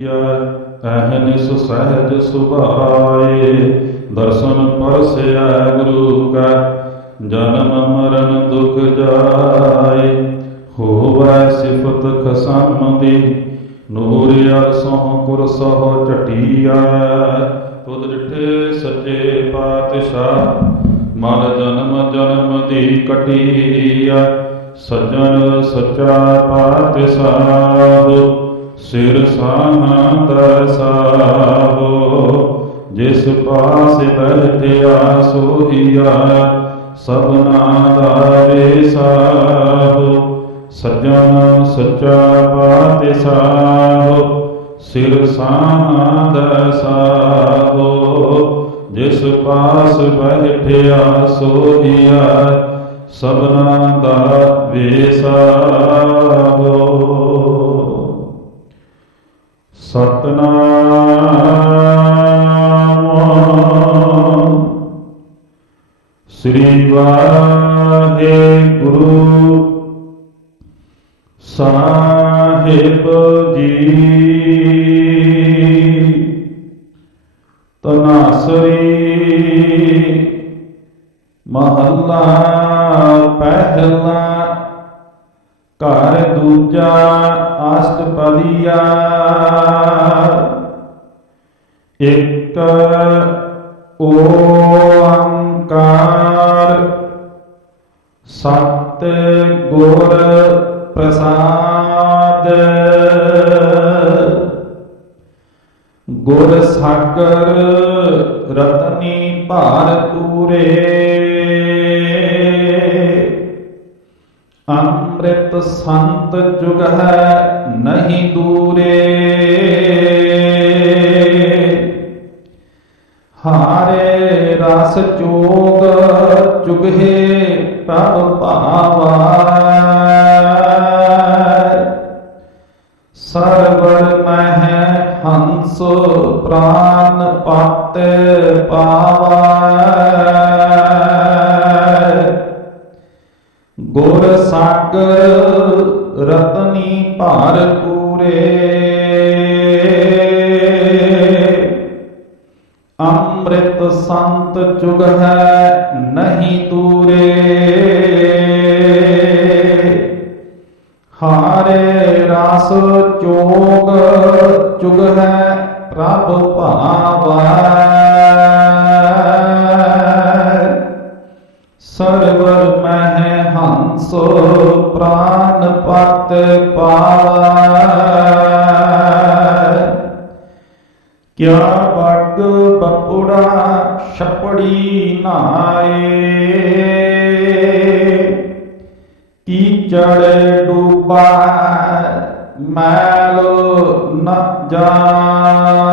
ਅਹਨਿਸ ਸਹਿਜ ਸੁਭਾਏ, ਦਰਸ਼ਨ ਪਰਸਿਆ ਗੁਰੂ ਕਾ, ਜਨਮ ਮਰਨ ਦੁਖ ਜਾਏ। ਹੋਵੈ ਸਿਫਤ ਖਸਮ ਦੀ, ਨੂਰ ਅਰਸੋਂ ਕੁਰਸੋ ਝਟੀਆ। ਤੁਧ ਡਿਠੇ ਸੱਚੇ ਪਾਤਸ਼ਾਹ, ਮਨ ਜਨਮ ਜਨਮ ਦੀ ਕਟੀਆ। ਸੱਜਣ ਸੱਚਾ ਪਾਤਸ਼ਾਹ। ਸਿਰ ਸਾਹੰਦਰ ਸਾਹੋ, ਜਿਸ ਪਾਸ ਬੈਠਿਆ ਸੋਹੀਆ ਸਭਨਾ ਦਾ ਸਾਹੋ। ਸੱਜਣ ਸੱਚਾ ਪਾਤਸ਼ਾਹ, ਸਿਰ ਸਾਹੰਦਰ ਸਾਹੋ, ਜਿਸ ਪਾਸ ਬੈਠਿਆ ਸੋਹੀਆ ਸਭਨਾ ਦਾ ਵੇਸਾਹੋ ਸ੍ਰੀ ਵਾਹਿਗੁਰੂ ਸਾਹਿਬ ਜੀ। ਤਨਾਸਰੀ ਮਹੱਲਾ ਪਹਿਲਾ ਘਰ ਦੂਜਾ ਅਸ਼ਟਪਦੀਆ। ਇੱਕ ਓੰਕਾਰ ਗੁਰ ਪ੍ਰਸਾਦ। ਗੁਰ ਸਾਗਰ ਰਤਨੀ ਭਾਰ ਤੂਰੇ ਅੰਮ੍ਰਿਤ ਸੰਤ ਜੁਗ ਹੈ ਨਹੀਂ ਦੂਰੇ। ਹਾਰੇ ਰਸ ਚੋਗ ਜੁਗਹਿ ਪ੍ਰਭ ਭਾਵਾ। ਸਰਵਰ ਮਹਿ ਹੰਸ ਪ੍ਰਾਨ ਪਤ ਪਾਵਾ। ਗੁਰ ਸਾਗਰ ਰਤਨੀ ਭਾਰ ਪੂਰੇ। ਅੰਮ੍ਰਿਤ ਸੰਤ ਚੁਗ ਹੈ ਨਹੀਂ ਦੂਰੇ ਚੋਗ ਜੁਗ ਹੈ ਪ੍ਰਭ ਭਾਵਾ। ਸਰਵਰ ਮਹਿ ਹੰਸ ਪ੍ਰਾਨ ਪਤ ਪਾਵੈ। ਕਿਆ ਬੱਗ ਬਪੁੜਾ ਛਪੜੀ ਨਾਏ। ਕੀਚੜ ਡੂਬਾ ਮੈਲ ਨ ਜਾਏ